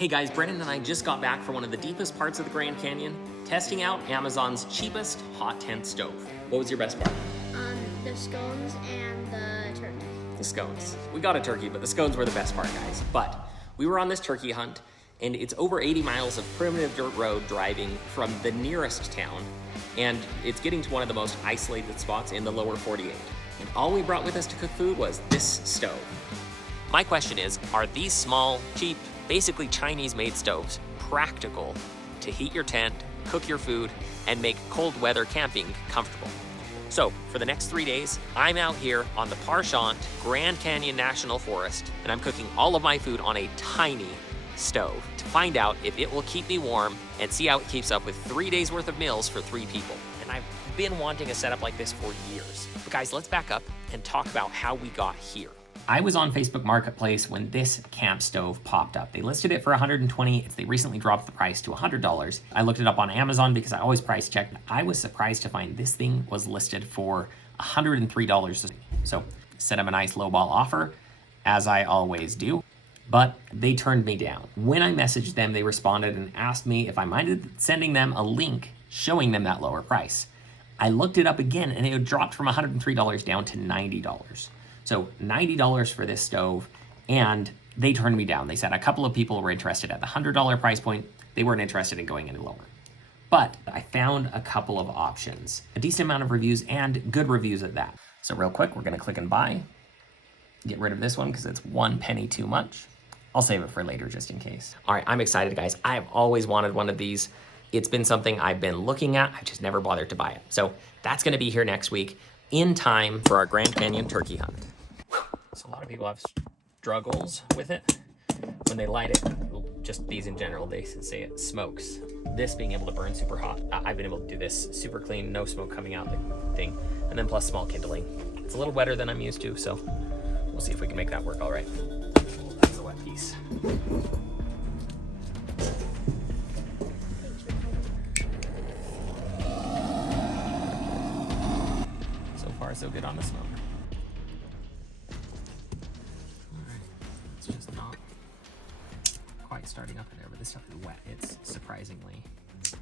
Hey guys, Brennan and I just got back from one of the deepest parts of the Grand Canyon, testing out Amazon's cheapest hot tent stove. What was your best part? The scones and the turkey. The scones. We got a turkey, but the scones were the best part, guys. But we were on this turkey hunt, and it's over 80 miles of primitive dirt road driving from the nearest town, and it's getting to one of the most isolated spots in the lower 48. And all we brought with us to cook food was this stove. My question is, are these small, cheap, basically Chinese-made stoves practical to heat your tent, cook your food, and make cold weather camping comfortable? So for the next 3 days, I'm out here on the Parchant Grand Canyon National Forest, and I'm cooking all of my food on a tiny stove to find out if it will keep me warm and see how it keeps up with 3 days worth of meals for 3 people. And I've been wanting a setup like this for years. But guys, let's back up and talk about how we got here. I was on Facebook Marketplace when this camp stove popped up. They listed it for $120. They recently dropped the price to $100. I looked it up on Amazon because I always price check. I was surprised to find this thing was listed for $103. So set them a nice lowball offer, as I always do, but they turned me down. When I messaged them, they responded and asked me if I minded sending them a link showing them that lower price. I looked it up again and it had dropped from $103 down to $90. So $90 for this stove, and they turned me down. They said a couple of people were interested at the $100 price point. They weren't interested in going any lower. But I found a couple of options, a decent amount of reviews and good reviews at that. So real quick, we're gonna click and buy. Get rid of this one because it's 1 penny too much. I'll save it for later just in case. All right, I'm excited, guys. I've always wanted one of these. It's been something I've been looking at. I've just never bothered to buy it. So that's gonna be here next week in time for our Grand Canyon turkey hunt. So a lot of people have struggles with it when they light it. Just these in general, they say it smokes. This being able to burn super hot, I've been able to do this super clean, no smoke coming out the thing, and then plus small kindling. It's a little wetter than I'm used to, so we'll see if we can make that work all right. Oh, that's a wet piece. So far, so good on the smoke. Starting up in there, but this stuff is wet. It's surprisingly. I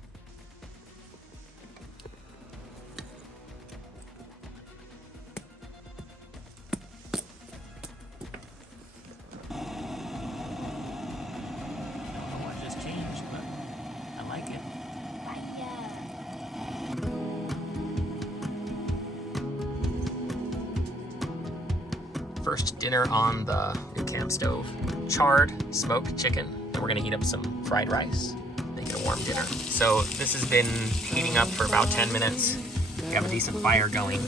don't know what just changed, but I like it. First dinner on the new camp stove. Charred smoked chicken. We're gonna heat up some fried rice, make it a warm dinner. So this has been heating up for about 10 minutes. We have a decent fire going.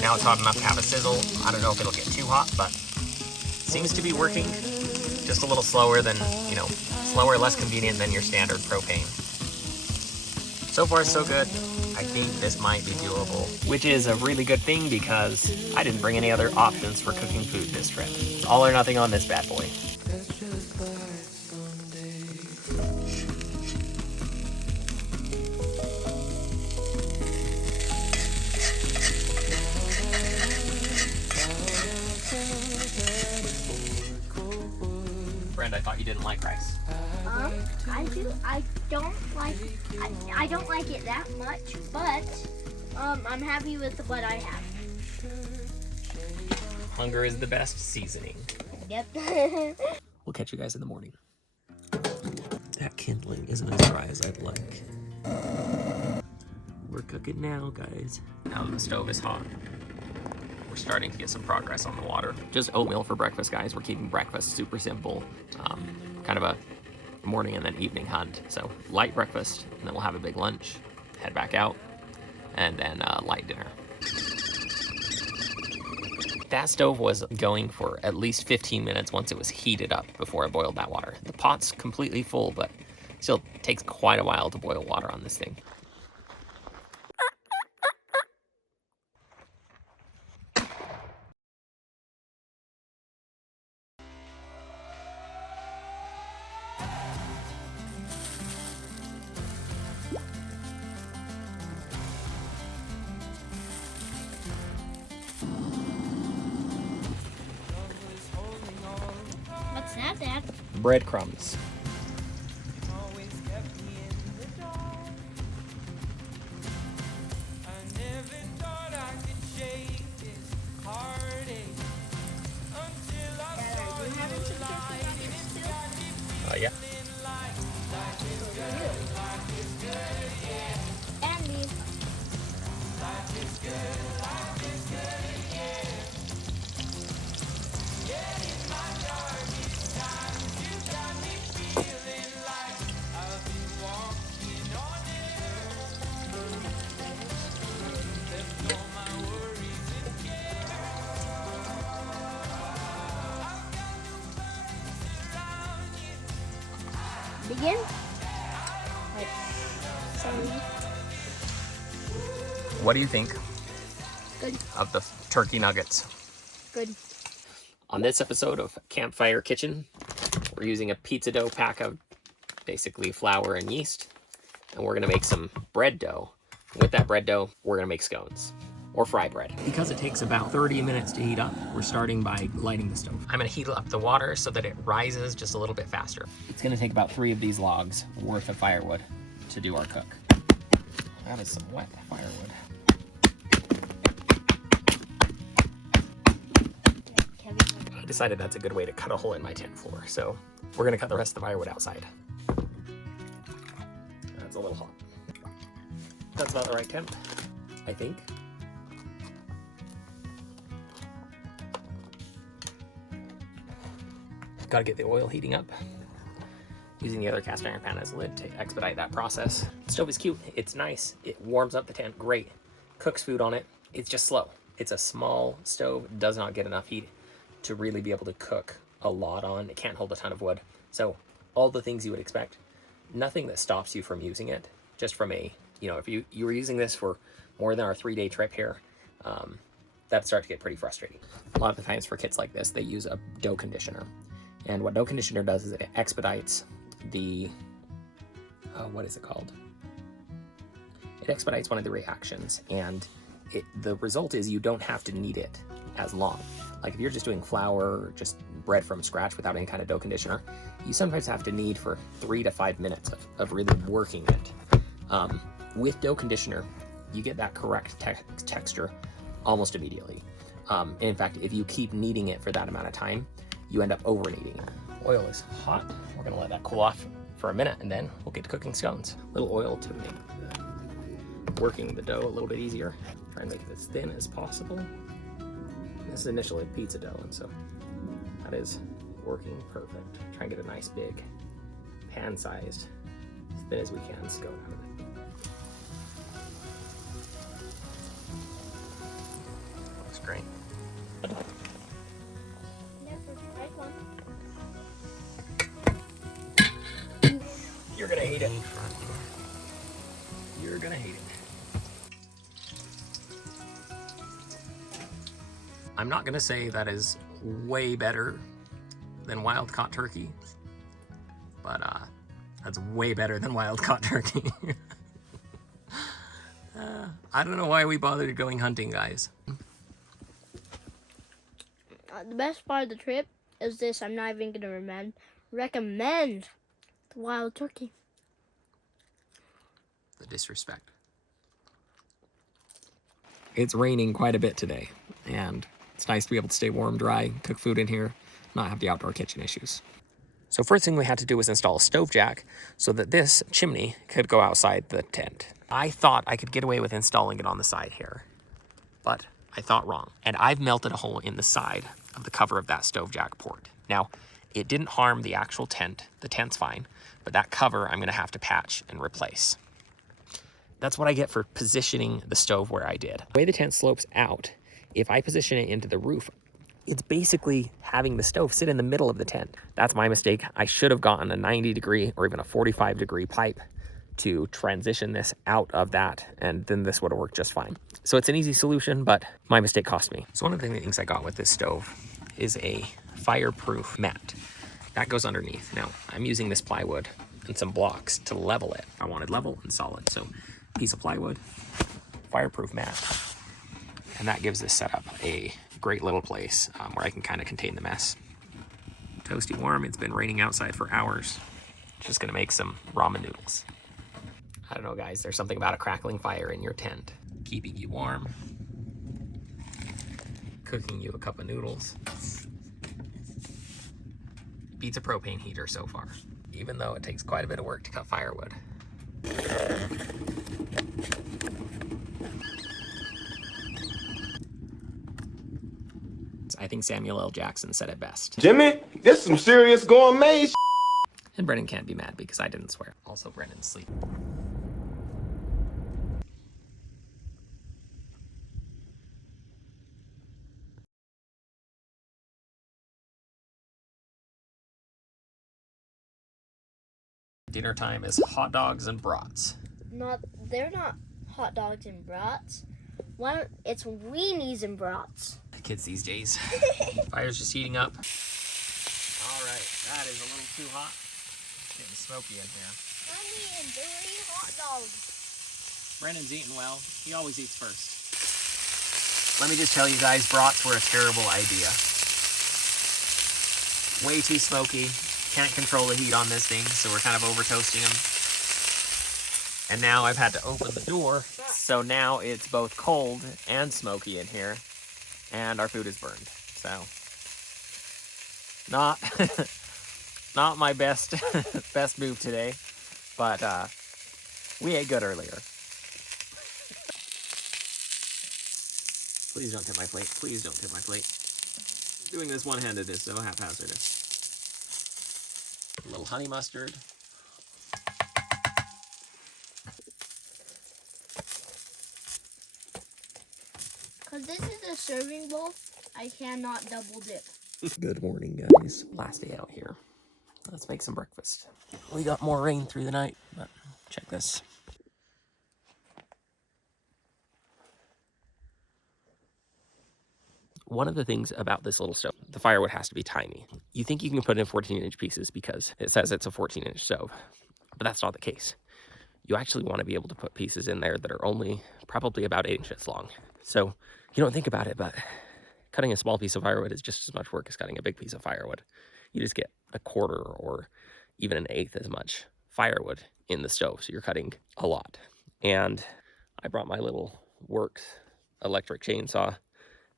Now it's hot enough to have a sizzle. I don't know if it'll get too hot, but seems to be working. Just a little slower than, slower, less convenient than your standard propane. So far, so good. I think this might be doable, which is a really good thing because I didn't bring any other options for cooking food this trip. It's all or nothing on this bad boy. I thought you didn't like rice. I do. I don't like it that much, but I'm happy with what I have. Hunger is the best seasoning. Yep. We'll catch you guys in the morning. That kindling isn't as dry as I'd like. We're cooking now, guys. Now that the stove is hot, we're starting to get some progress on the water. Just oatmeal for breakfast, guys. We're keeping breakfast super simple. Kind of a morning and then evening hunt. So light breakfast, and then we'll have a big lunch, head back out, and then light dinner. That stove was going for at least 15 minutes once it was heated up before I boiled that water. The pot's completely full, but still takes quite a while to boil water on this thing. What's that, Dad? Breadcrumbs. Yeah. Andy. Begin. Like, sorry. What do you think Good. of the turkey nuggets? Good. On this episode of Campfire Kitchen, we're using a pizza dough pack of basically flour and yeast, and we're gonna make some bread dough. With that bread dough, we're gonna make scones or fry bread. Because it takes about 30 minutes to heat up, we're starting by lighting the stove. I'm gonna heat up the water so that it rises just a little bit faster. It's gonna take about 3 of these logs worth of firewood to do our cook. That is some wet firewood. I decided that's a good way to cut a hole in my tent floor, so we're gonna cut the rest of the firewood outside. That's a little hot. That's about the right temp, I think. Gotta get the oil heating up. Using the other cast iron pan as a lid to expedite that process. The stove is cute, it's nice, it warms up the tent great, cooks food on it. It's just slow. It's a small stove, does not get enough heat to really be able to cook a lot on. It can't hold a ton of wood. So all the things you would expect, nothing that stops you from using it. Just from a, if you were using this for more than our 3-day trip here, that'd start to get pretty frustrating. A lot of the times for kits like this, they use a dough conditioner. And what dough conditioner does is it expedites the, what is it called? It expedites one of the reactions, and the result is you don't have to knead it as long. Like if you're just doing flour or just bread from scratch without any kind of dough conditioner, you sometimes have to knead for 3 to 5 minutes of really working it. With dough conditioner, you get that correct texture almost immediately. In fact, if you keep kneading it for that amount of time, you end up over kneading it. Oil is hot. We're gonna let that cool off for a minute, and then we'll get to cooking scones. A little oil to make working the dough a little bit easier. Try and make it as thin as possible. This is initially pizza dough, and so that is working perfect. Try and get a nice big pan-sized, as thin as we can, scone out of it. Looks great. You're gonna hate it. You're gonna hate it. I'm not gonna say that is way better than wild-caught turkey, but that's way better than wild-caught turkey. I don't know why we bothered going hunting, guys. The best part of the trip is this. I'm not even gonna recommend the wild turkey. The disrespect. It's raining quite a bit today, and it's nice to be able to stay warm, dry, cook food in here, not have the outdoor kitchen issues. So first thing we had to do was install a stove jack so that this chimney could go outside the tent. I thought I could get away with installing it on the side here, but I thought wrong. And I've melted a hole in the side of the cover of that stove jack port. Now, it didn't harm the actual tent. The tent's fine, but that cover I'm gonna have to patch and replace. That's what I get for positioning the stove where I did. The way the tent slopes out, if I position it into the roof, it's basically having the stove sit in the middle of the tent. That's my mistake. I should have gotten a 90-degree or even a 45-degree pipe to transition this out of that, and then this would have worked just fine. So it's an easy solution, but my mistake cost me. So one of the things I got with this stove is a fireproof mat. That goes underneath. Now, I'm using this plywood and some blocks to level it. I wanted level and solid, so piece of plywood, fireproof mat, and that gives this setup a great little place where I can kind of contain the mess. Toasty warm. It's been raining outside for hours. Just gonna make some ramen noodles. I don't know, guys, there's something about a crackling fire in your tent, keeping you warm, cooking you a cup of noodles. Beats a propane heater so far. even though it takes quite a bit of work to cut firewood. I think Samuel L. Jackson said it best. Jimmy, this is some serious gourmet. And Brennan can't be mad because I didn't swear. Also, Brennan's sleep. Dinner time is hot dogs and brats. They're not hot dogs and brats. It's weenies and brats. The kids these days. Fire's just heating up. All right, that is a little too hot. It's getting smoky in here. I'm eating dirty hot dogs. Brennan's eating well. He always eats first. Let me just tell you guys, brats were a terrible idea. Way too smoky. Can't control the heat on this thing, so we're kind of over toasting them. And now I've had to open the door, so now it's both cold and smoky in here, and our food is burned. So, not my best best move today, but we ate good earlier. Please don't tip my plate. Please don't tip my plate. Doing this one-handed is so haphazardous. A little honey mustard. Because this is a serving bowl, I cannot double dip. Good morning, guys. Last day out here. Let's make some breakfast. We got more rain through the night, but check this. One of the things about this little stove, the firewood has to be tiny. You think you can put in 14-inch pieces because it says it's a 14-inch stove, but that's not the case. You actually want to be able to put pieces in there that are only probably about 8 inches long. So you don't think about it, but cutting a small piece of firewood is just as much work as cutting a big piece of firewood. You just get a quarter or even an eighth as much firewood in the stove, so you're cutting a lot. And I brought my little Works electric chainsaw,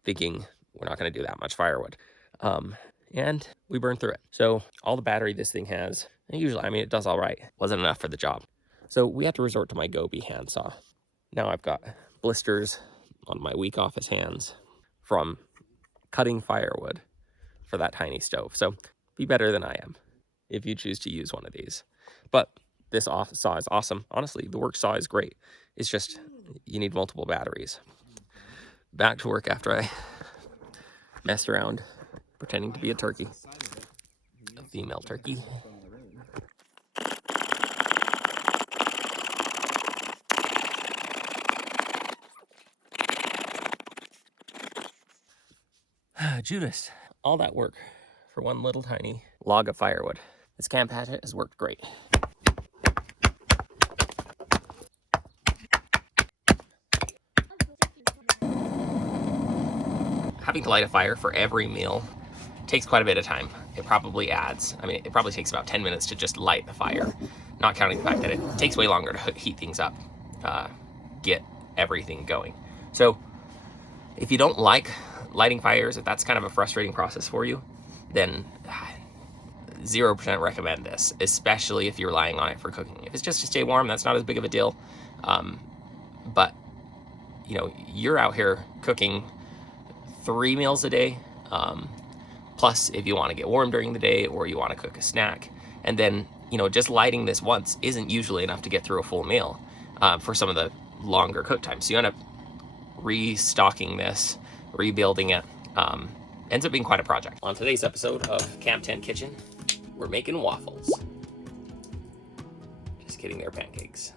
thinking we're not going to do that much firewood. And we burned through it. So all the battery this thing has, and usually, I mean, it does all right, wasn't enough for the job. So we had to resort to my Gobi handsaw. Now I've got blisters on my weak office hands from cutting firewood for that tiny stove. So be better than I am if you choose to use one of these. But this saw is awesome. Honestly, the Works saw is great. It's just, you need multiple batteries. Back to work after I messed around pretending to be a turkey. A female turkey. Judas, all that work for one little tiny log of firewood. This camp hatchet has worked great. Having to light a fire for every meal takes quite a bit of time. It probably takes about 10 minutes to just light the fire, not counting the fact that it takes way longer to heat things up, get everything going. So if you don't like lighting fires, if that's kind of a frustrating process for you, then 0% recommend this, especially if you're relying on it for cooking. If it's just to stay warm, that's not as big of a deal. But you know, you're out here cooking 3 meals a day, plus if you want to get warm during the day or you want to cook a snack. And then, you know, just lighting this once isn't usually enough to get through a full meal for some of the longer cook times. So you end up restocking this, rebuilding it. Ends up being quite a project. On today's episode of Camp Tent Kitchen, we're making waffles. Just kidding, they're pancakes.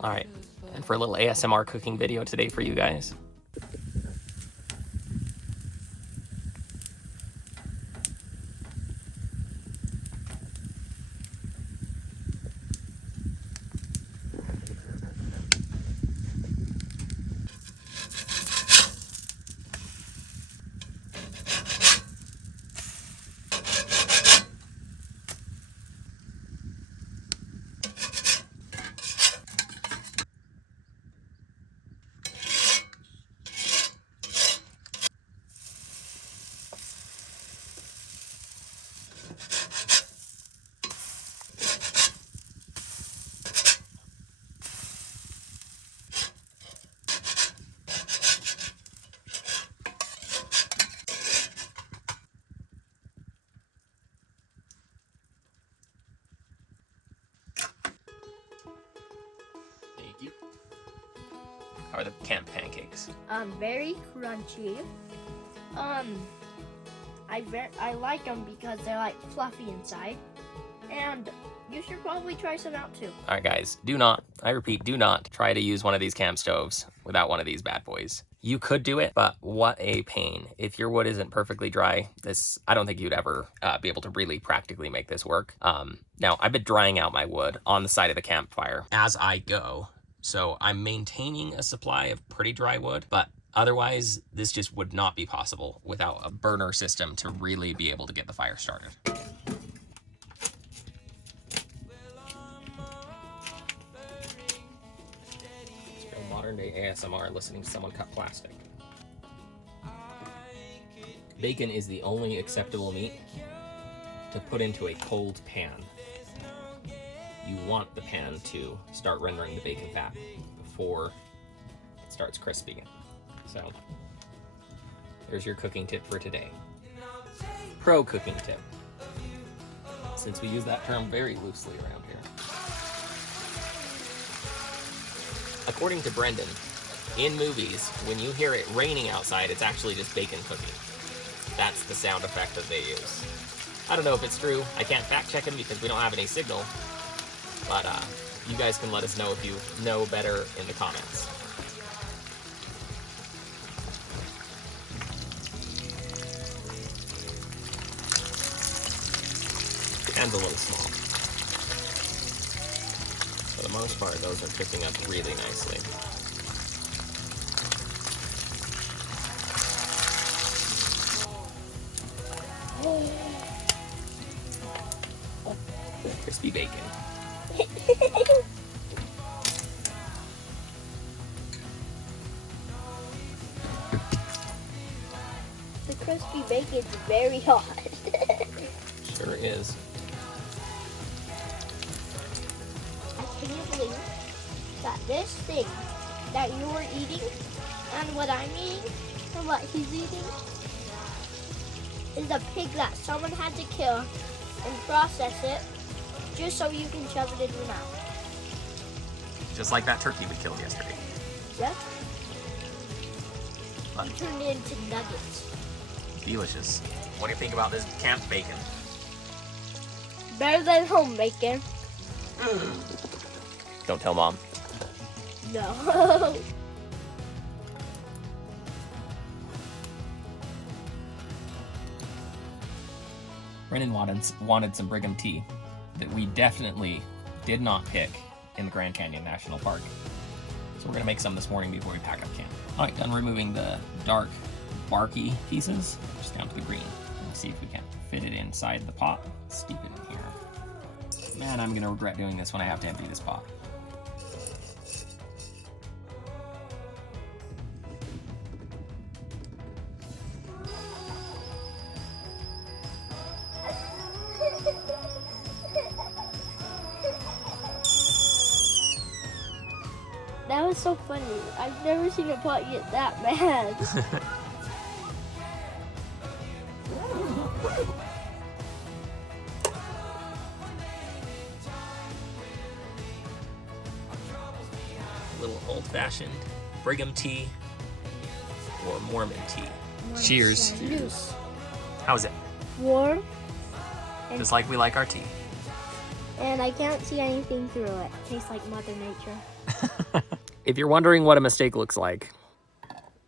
All right, and for a little ASMR cooking video today for you guys. How are the camp pancakes? Very crunchy. I like them because they're like fluffy inside, and you should probably try some out too. All right, guys, I repeat, do not try to use one of these camp stoves without one of these bad boys. You could do it, but what a pain. If your wood isn't perfectly dry, I don't think you'd ever be able to really practically make this work. Now, I've been drying out my wood on the side of the campfire as I go. So I'm maintaining a supply of pretty dry wood, but otherwise, this just would not be possible without a burner system to really be able to get the fire started. Modern day ASMR listening to someone cut plastic. Bacon is the only acceptable meat to put into a cold pan. You want the pan to start rendering the bacon fat before it starts crisping it. So, there's your cooking tip for today. Pro cooking tip, since we use that term very loosely around here. According to Brendan, in movies, when you hear it raining outside, it's actually just bacon cooking. That's the sound effect that they use. I don't know if it's true. I can't fact check him because we don't have any signal. But you guys can let us know if you know better in the comments. The pan's a little small. For the most part, those are cooking up really nicely. Crispy bacon. The crispy bacon's very hot. Sure is. Can you believe that this thing that you're eating and what I'm eating and what he's eating is a pig that someone had to kill and process it just so you can shove it in your mouth. Just like that turkey we killed yesterday. Yep. You turned it into nuggets. Delicious. What do you think about this camp bacon? Better than home bacon. Don't tell Mom. No. Brennan wanted some Brigham tea that we definitely did not pick in the Grand Canyon National Park. So we're gonna make some this morning before we pack up camp. All right, done removing the dark, barky pieces, just down to the green. Let's see if we can fit it inside the pot. Steep it in here. Man, I'm gonna regret doing this when I have to empty this pot. That was so funny. I've never seen a pot get that mad. A little old-fashioned Brigham tea or Mormon tea. Cheers. Juice. How's it? Warm. Just like we like our tea. And I can't see anything through it. Tastes like Mother Nature. If you're wondering what a mistake looks like,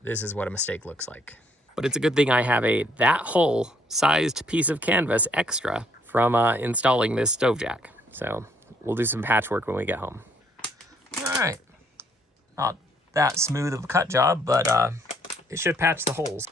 this is what a mistake looks like. But it's a good thing I have that whole sized piece of canvas extra from installing this stove jack. So we'll do some patchwork when we get home. All right. Not that smooth of a cut job, but it should patch the holes.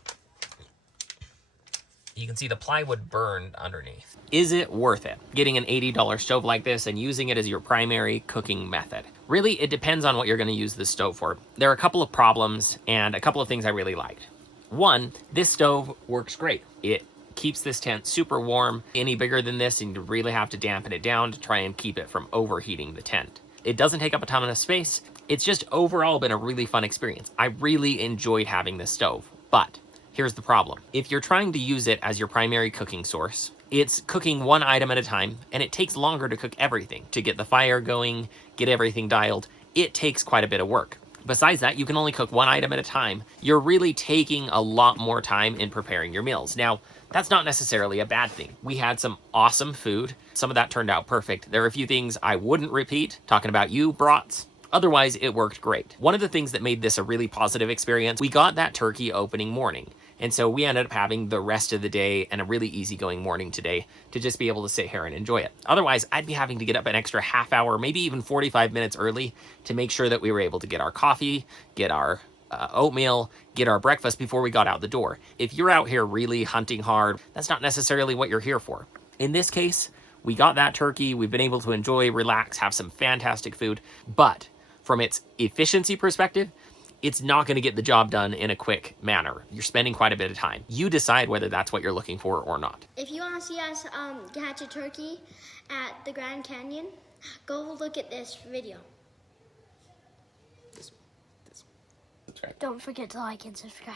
You can see the plywood burned underneath. Is it worth it, getting an $80 stove like this and using it as your primary cooking method? Really, it depends on what you're gonna use this stove for. There are a couple of problems and a couple of things I really liked. One, this stove works great. It keeps this tent super warm. Any bigger than this, and you really have to dampen it down to try and keep it from overheating the tent. It doesn't take up a ton of space. It's just overall been a really fun experience. I really enjoyed having this stove, but here's the problem. If you're trying to use it as your primary cooking source, it's cooking one item at a time, and it takes longer to cook everything. To get the fire going, get everything dialed, it takes quite a bit of work. Besides that, you can only cook one item at a time. You're really taking a lot more time in preparing your meals. Now, that's not necessarily a bad thing. We had some awesome food. Some of that turned out perfect. There are a few things I wouldn't repeat, talking about you, brats. Otherwise, it worked great. One of the things that made this a really positive experience, we got that turkey opening morning. And so we ended up having the rest of the day and a really easygoing morning today to just be able to sit here and enjoy it. Otherwise, I'd be having to get up an extra half hour, maybe even 45 minutes early to make sure that we were able to get our coffee, get our oatmeal, get our breakfast before we got out the door. If you're out here really hunting hard, that's not necessarily what you're here for. In this case, we got that turkey, we've been able to enjoy, relax, have some fantastic food, but from its efficiency perspective, it's not going to get the job done in a quick manner. You're spending quite a bit of time. You decide whether that's what you're looking for or not. If you want to see us catch a turkey at the Grand Canyon, go look at this video. Don't forget to like and subscribe.